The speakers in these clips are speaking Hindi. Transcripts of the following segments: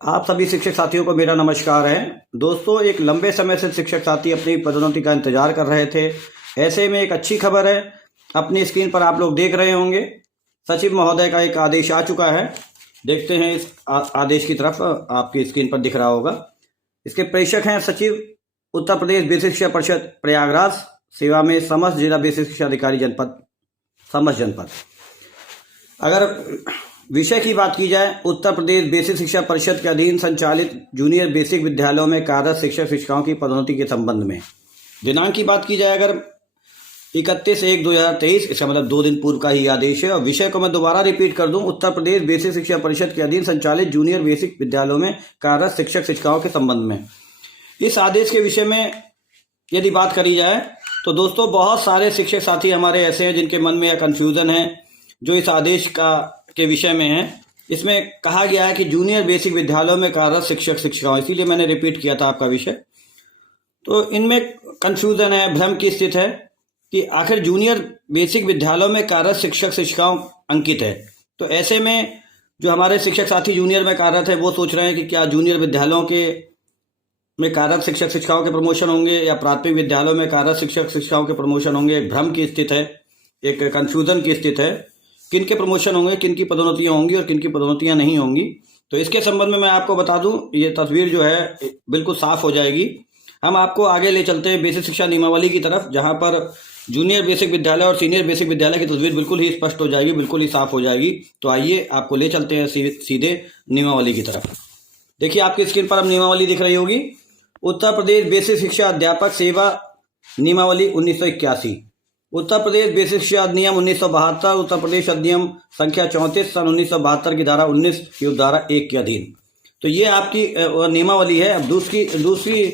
आप सभी शिक्षक साथियों को मेरा नमस्कार है। दोस्तों, एक लंबे समय से शिक्षक साथी अपनी पदोन्नति का इंतजार कर रहे थे। ऐसे में एक अच्छी खबर है, अपनी स्क्रीन पर आप लोग देख रहे होंगे, सचिव महोदय का एक आदेश आ चुका है। देखते हैं इस आदेश की तरफ, आपकी स्क्रीन पर दिख रहा होगा। इसके प्रेषक हैं सचिव, उत्तर प्रदेश बेसिक शिक्षा परिषद प्रयागराज, सेवा में समस्त जिला बेसिक शिक्षा अधिकारी जनपद, समस्त जनपद। अगर विषय की बात की जाए, उत्तर प्रदेश बेसिक शिक्षा परिषद के अधीन संचालित जूनियर बेसिक विद्यालयों में कार्यरत शिक्षक शिक्षिकाओं की पदोन्नति के संबंध में दिनांक की बात की जाए, अगर 31/1/2023, इसका मतलब 2 दिन पूर्व का ही आदेश है। और विषय को मैं दोबारा रिपीट कर दूं, उत्तर प्रदेश बेसिक शिक्षा परिषद के अधीन संचालित जूनियर बेसिक विद्यालयों में कार्यरत शिक्षक शिक्षिकाओं के संबंध में इस आदेश के विषय में यदि बात करी जाए तो दोस्तों, बहुत सारे शिक्षक साथी हमारे ऐसे हैं जिनके मन में यह कन्फ्यूजन है जो इस आदेश के विषय में है। इसमें कहा गया है कि जूनियर बेसिक विद्यालयों में कार्यरत शिक्षक शिक्षिकाओं, इसीलिए मैंने रिपीट किया था आपका विषय। तो इनमें कन्फ्यूजन है, भ्रम की स्थिति है कि आखिर जूनियर बेसिक विद्यालयों में कार्यरत शिक्षक शिक्षिकाओं अंकित है। तो ऐसे में जो हमारे शिक्षक साथी जूनियर में कार्यरत है वो सोच रहे हैं कि क्या जूनियर विद्यालयों में कार्यरत शिक्षक शिक्षिकाओं के प्रमोशन होंगे या प्राथमिक विद्यालयों में कार्यरत शिक्षक शिक्षिकाओं के प्रमोशन होंगे। एक भ्रम की स्थिति है, एक कन्फ्यूजन की स्थिति है, किन के प्रमोशन होंगे, किन की पदोन्नतियां होंगी और किन की पदोन्नतियां नहीं होंगी। तो इसके संबंध में मैं आपको बता दूं, ये तस्वीर जो है बिल्कुल साफ हो जाएगी। हम आपको आगे ले चलते हैं बेसिक शिक्षा नियमावली की तरफ, जहां पर जूनियर बेसिक विद्यालय और सीनियर बेसिक विद्यालय की तस्वीर बिल्कुल ही स्पष्ट हो जाएगी, बिल्कुल ही साफ हो जाएगी। तो आइए आपको ले चलते हैं सीधे नियमावली की तरफ। देखिए, आपकी स्क्रीन पर अब नियमावली दिख रही होगी। उत्तर प्रदेश बेसिक शिक्षा अध्यापक सेवा नियमावली 1981, उत्तर प्रदेश बेसिक शिक्षा अधिनियम 1972, उत्तर प्रदेश अधिनियम संख्या 34 सन 1972 की धारा 19 की धारा 1 के अधीन। तो ये आपकी नियमावली है। अब दूसरी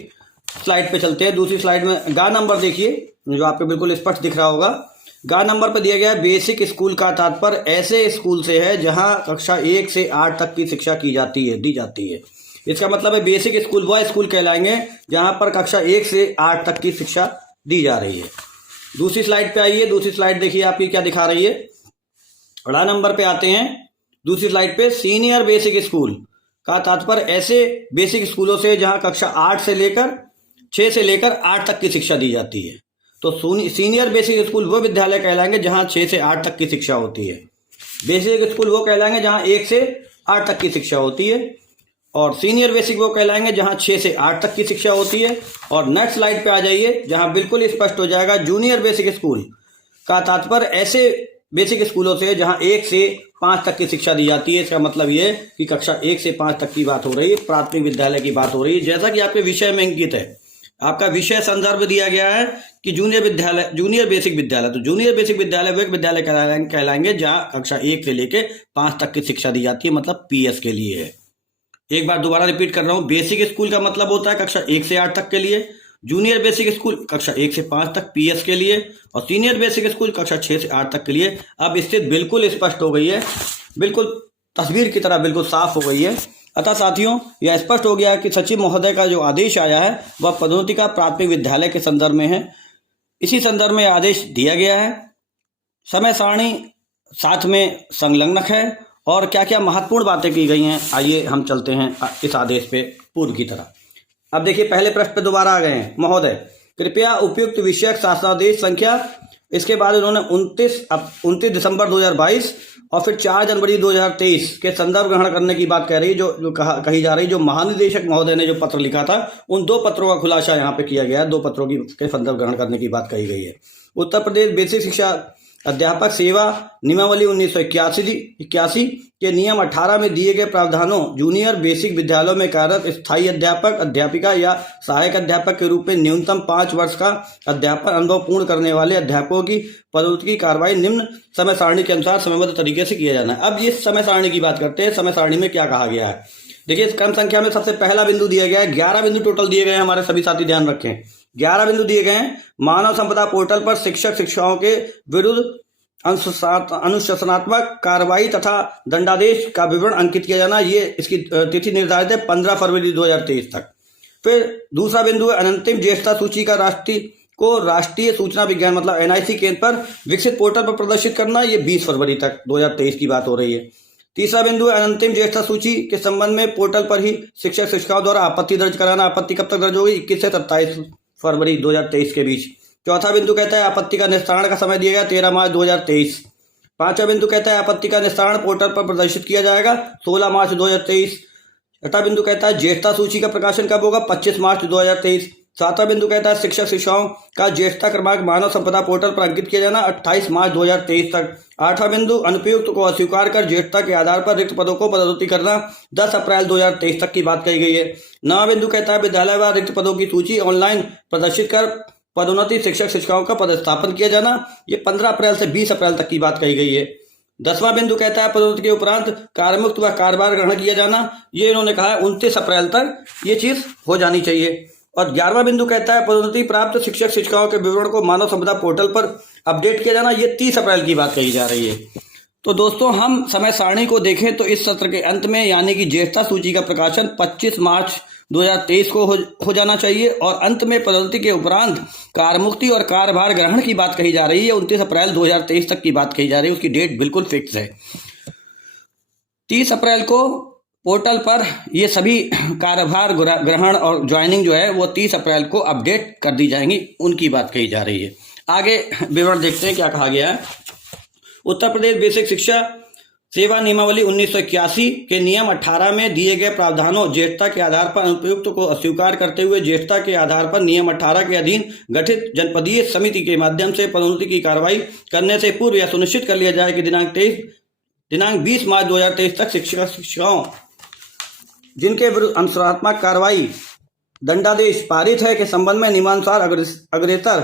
स्लाइड पे चलते हैं। दूसरी स्लाइड में गा नंबर देखिए, जो आपको बिल्कुल स्पष्ट दिख रहा होगा। गा नंबर पे दिया गया है, बेसिक स्कूल का तात्पर्य ऐसे स्कूल से है जहां कक्षा 1 से 8 तक की शिक्षा दी जाती है। इसका मतलब है बेसिक स्कूल वह स्कूल कहलाएंगे जहां पर कक्षा 1 से 8 तक की शिक्षा दी जा रही है। दूसरी स्लाइड पे आइए। दूसरी स्लाइड देखिए आपकी क्या दिखा रही है। अड़ा नंबर पे आते हैं। दूसरी स्लाइड पे सीनियर बेसिक स्कूल का तात्पर्य ऐसे बेसिक स्कूलों से जहां कक्षा 6 से लेकर 8 तक की शिक्षा दी जाती है। तो सीनियर बेसिक स्कूल वो विद्यालय कहलाएंगे जहां 6 से 8 तक की शिक्षा होती है। बेसिक स्कूल वो कहलाएंगे जहां 1 से 8 तक की शिक्षा होती है, और सीनियर बेसिक वो कहलाएंगे जहां 6 से 8 तक की शिक्षा होती है। और नेक्स्ट स्लाइड पे आ जाइए, जहां बिल्कुल स्पष्ट हो जाएगा, जूनियर बेसिक स्कूल का तात्पर्य ऐसे बेसिक स्कूलों से जहां 1 से 5 तक की शिक्षा दी जाती है। इसका मतलब ये कि कक्षा 1 से 5 तक की बात हो रही है, प्राथमिक विद्यालय की बात हो रही है। जैसा कि आपके विषय में अंकित है, आपका विषय संदर्भ दिया गया है कि जूनियर बेसिक विद्यालय। तो जूनियर बेसिक विद्यालय वो एक विद्यालय कहलाएंगे जहां कक्षा 1 से लेकर 5 तक की शिक्षा दी जाती है, मतलब PS के लिए है। एक बार दोबारा रिपीट कर रहा हूं, बेसिक स्कूल का मतलब होता है कक्षा 1 से 8 तक के लिए, जूनियर बेसिक स्कूल कक्षा 1 से 5 तक PS के लिए, और सीनियर बेसिक स्कूल कक्षा 6 से 8 तक के लिए। अब स्थिति बिल्कुल स्पष्ट हो गई है, बिल्कुल तस्वीर की तरह बिल्कुल साफ हो गई है। अतः साथियों, यह स्पष्ट हो गया कि सचिव महोदय का जो आदेश आया है वह पदोन्नति का प्राथमिक विद्यालय के संदर्भ में है। इसी संदर्भ में आदेश दिया गया है। समय सारणी साथ में संलग्नक है और क्या क्या महत्वपूर्ण बातें की गई हैं, आइए हम चलते हैं इस आदेश पे पूर्व की तरह। अब देखिए, पहले पृष्ठ पे दोबारा आ गए हैं। महोदय, कृपया उपयुक्त विषयक शासनादेश संख्या, इसके बाद उन्होंने 29 दिसंबर 2022 और फिर 4 जनवरी 2023 के संदर्भ ग्रहण करने की बात कही जा रही, जो महानिदेशक महोदय ने जो पत्र लिखा था, उन 2 पत्रों का खुलासा यहाँ पे किया गया है। 2 पत्रों के संदर्भ ग्रहण करने की बात कही गई है। उत्तर प्रदेश बेसिक शिक्षा अध्यापक सेवा नियमावली 1981 के नियम 18 में दिए गए प्रावधानों, जूनियर बेसिक विद्यालयों में कार्यरत स्थायी अध्यापक अध्यापिका या सहायक अध्यापक के रूप में न्यूनतम 5 वर्ष का अध्यापन अनुभव पूर्ण करने वाले अध्यापकों की पदोन्नति की कार्रवाई निम्न समय सारणी के अनुसार समयबद्ध तरीके से किया जाना है। अब इस समय सारणी की बात करते हैं। समय सारणी में क्या कहा गया है, देखिए, इस क्रम संख्या में सबसे पहला बिंदु दिया गया है। 11 बिंदु टोटल दिए गए हैं, हमारे सभी साथी ध्यान रखें। 11 बिंदु दिए गए हैं। मानव संपदा पोर्टल पर शिक्षक शिक्षाओं के विरुद्ध अनुशासनात्मक कार्रवाई तथा दंडादेश का विवरण अंकित किया जाना। ये इसकी तिथि निर्धारित है 15 फरवरी 2023 तक। फिर दूसरा बिंदु है, अंतिम ज्येष्ठता सूची का राष्ट्रीय सूचना विज्ञान मतलब NIC केंद्र पर विकसित पोर्टल पर प्रदर्शित करना। ये 20 फरवरी तक 2023 की बात हो रही है। तीसरा बिंदु है अंतिम ज्येष्ठता सूची के संबंध में पोर्टल पर ही शिक्षक शिक्षिकाओं द्वारा आपत्ति दर्ज कराना। आपत्ति कब तक दर्ज होगी? 21 से 27 फरवरी 2023 के बीच। चौथा बिंदु कहता है आपत्ति का निस्तारण का समय दिया गया 13 मार्च 2023। पांचवा बिंदु कहता है आपत्ति का निस्तारण पोर्टल पर प्रदर्शित किया जाएगा 16 मार्च 2023। छठा बिंदु कहता है ज्येष्ठता सूची का प्रकाशन कब होगा? 25 मार्च 2023। सातवां बिंदु कहता है शिक्षक शिक्षाओं का ज्येष्ठता क्रमांक मानव संपदा पोर्टल पर अंकित किया जाना 28 मार्च 2023 तक। आठवां बिंदु अनुपयुक्त को अस्वीकार कर ज्येष्ठता के आधार पर रिक्त पदों को पदोन्नति करना 10 अप्रैल 2023 तक की बात कही गई है। नौवां बिंदु कहता है विद्यालयवार रिक्त पदों की सूची ऑनलाइन प्रदर्शित कर पदोन्नति शिक्षक शिक्षिकाओं का पदस्थापन किया जाना, ये 15 अप्रैल से 20 अप्रैल तक की बात कही गई है। 10वां बिंदु कहता है पदोन्नति के उपरांत कार्यमुक्त व कार्यभार ग्रहण किया जाना, ये इन्होंने कहा है 29 अप्रैल तक ये चीज हो जानी चाहिए। और 11वां बिंदु कहता है पदोन्नति प्राप्त शिक्षक शिक्षिकाओं के विवरण को मानव संपदा पोर्टल पर अपडेट किया जाना, ये 30 अप्रैल की बात कही जा रही है। तो दोस्तों हम समय सारणी को देखें तो इस सत्र के अंत में यानी कि ज्येष्ठता सूची का प्रकाशन 25 मार्च 2023 को हो जाना चाहिए और अंत में पदोन्नति के उपरांत कार्यमुक्ति और कार्यभार ग्रहण की बात कही जा रही है 29 अप्रैल 2023 तक की बात कही जा रही है। उसकी डेट बिल्कुल फिक्स है। 30 अप्रैल को पोर्टल पर ये सभी कार्यभार ग्रहण और ज्वाइनिंग जो है वो 30 अप्रैल को अपडेट कर दी जाएंगी, उनकी बात कही जा रही है। आगे विवरण देखते हैं क्या कहा गया है। उत्तर प्रदेश बेसिक शिक्षा सेवा नियमावली 1981 के नियम 18 में दिए गए प्रावधानों ज्येष्ठता के आधार पर अनुपयुक्त को अस्वीकार करते हुए ज्येष्ठता के आधार पर नियम 18 के अधीन गठित जनपदीय समिति के माध्यम से पदोन्नति की कार्रवाई करने से पूर्व यह सुनिश्चित कर लिया जाए कि दिनांक 20 मार्च 2023 तक शिक्षक शिक्षिकाओं जिनके विरुद्ध अनुशासनात्मक कार्रवाई दंडादेश पारित है के संबंध में नियमानुसार अग्रेतर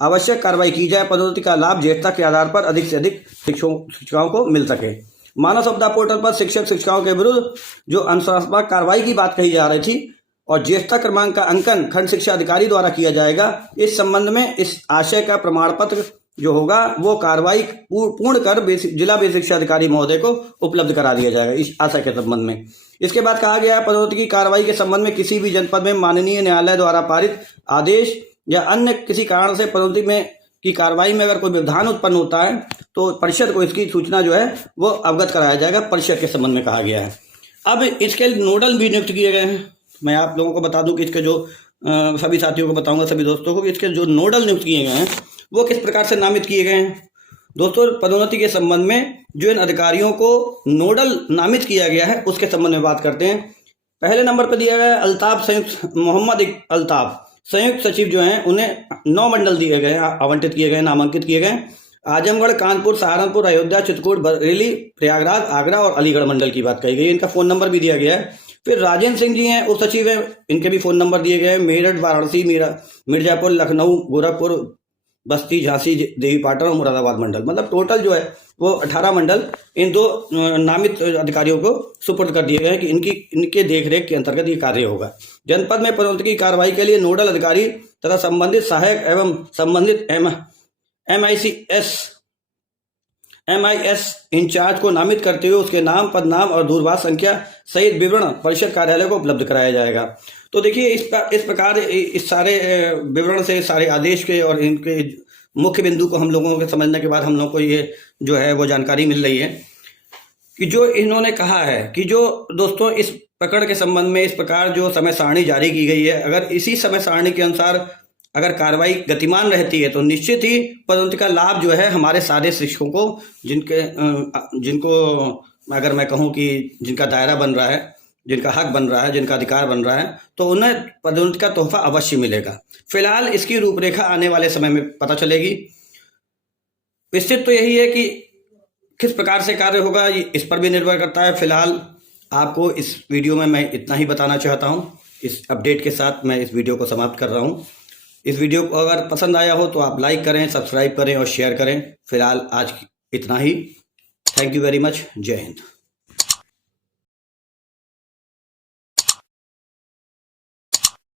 आवश्यक कार्रवाई की जाए, पदोन्नति का लाभ ज्येष्ठता के आधार पर अधिक से अधिक शिक्षिकाओं को मिल सके। मानव संपदा पोर्टल पर शिक्षक शिक्षिकाओं के विरुद्ध जो अनुशासनात्मक कार्रवाई की बात कही जा रही थी और ज्येष्ठता क्रमांक का अंकन खंड शिक्षा अधिकारी द्वारा किया जाएगा, इस संबंध में इस आशय का प्रमाण पत्र जो होगा वो कार्रवाई पूर्ण कर जिला बेसिक शिक्षा अधिकारी महोदय को उपलब्ध करा दिया जाएगा इस आशय के संबंध में। इसके बाद कहा गया है पदोन्नति की कार्रवाई के संबंध में किसी भी जनपद में माननीय न्यायालय द्वारा पारित आदेश या अन्य किसी कारण से पदोन्नति में की कार्रवाई में अगर कोई व्यवधान उत्पन्न होता है तो परिषद को इसकी सूचना जो है वो अवगत कराया जाएगा, परिषद के संबंध में कहा गया है। अब इसके नोडल भी नियुक्त किए गए हैं। मैं आप लोगों को बता दूं कि इसके जो सभी साथियों को बताऊंगा, सभी दोस्तों को, कि इसके जो नोडल नियुक्त किए गए हैं वो किस प्रकार से नामित किए गए हैं। दोस्तों पदोन्नति के संबंध में जो इन अधिकारियों को नोडल नामित किया गया है उसके संबंध में बात करते हैं। पहले नंबर पर दिया गया अल्ताफ संयुक्त मोहम्मद अल्ताफ संयुक्त सचिव जो हैं उन्हें 9 मंडल दिए गए, आवंटित किए गए, नामांकित किए गए। आजमगढ़, कानपुर, सहारनपुर, अयोध्या, चित्रकूट, बरेली, प्रयागराज, आगरा और अलीगढ़ मंडल की बात कही गई। इनका फोन नंबर भी दिया गया है। फिर राजेंद्र सिंह जी हैं उप सचिव हैं, इनके भी फोन नंबर दिए गए हैं। मेरठ, वाराणसी, मिर्जापुर, लखनऊ, गोरखपुर, बस्ती, झांसी, देवीपाटन और मुरादाबाद मंडल, मतलब टोटल जो है वो 18 मंडल इन 2 नामित अधिकारियों को सुपुर्द कर दिए गए हैं कि इनके देखरेख के अंतर्गत ये कार्य होगा। जनपद में पदोन्नति की कार्रवाई के लिए नोडल अधिकारी तथा संबंधित सहायक एवं संबंधित MIS इंचार्ज को नामित करते हुए उसके नाम, पदनाम और दूरभाष संख्या सहित विवरण परिषद कार्यालय को उपलब्ध कराया जाएगा। तो देखिए इस प्रकार इस सारे विवरण से, सारे आदेश के और इनके मुख्य बिंदु को हम लोगों के समझने के बाद हम लोगों को ये जो है वो जानकारी मिल रही है कि जो इन्होंने कहा है कि जो दोस्तों इस प्रकरण के संबंध में इस प्रकार जो समय सारणी जारी की गई है, अगर इसी समय सारणी के अनुसार अगर कार्रवाई गतिमान रहती है तो निश्चित ही पदोन्नति का लाभ जो है हमारे सारे शिक्षकों को जिनको अगर मैं कहूँ कि जिनका दायरा बन रहा है, जिनका हक बन रहा है, जिनका अधिकार बन रहा है, तो उन्हें पदोन्नति का तोहफा अवश्य मिलेगा। फिलहाल इसकी रूपरेखा आने वाले समय में पता चलेगी। निश्चित तो यही है कि किस प्रकार से कार्य होगा इस पर भी निर्भर करता है। फिलहाल आपको इस वीडियो में मैं इतना ही बताना चाहता हूँ। इस अपडेट के साथ मैं इस वीडियो को समाप्त कर रहा हूँ। इस वीडियो को अगर पसंद आया हो तो आप लाइक करें, सब्सक्राइब करें और शेयर करें। फिलहाल आज इतना ही। Thank you very much. जय हिंद।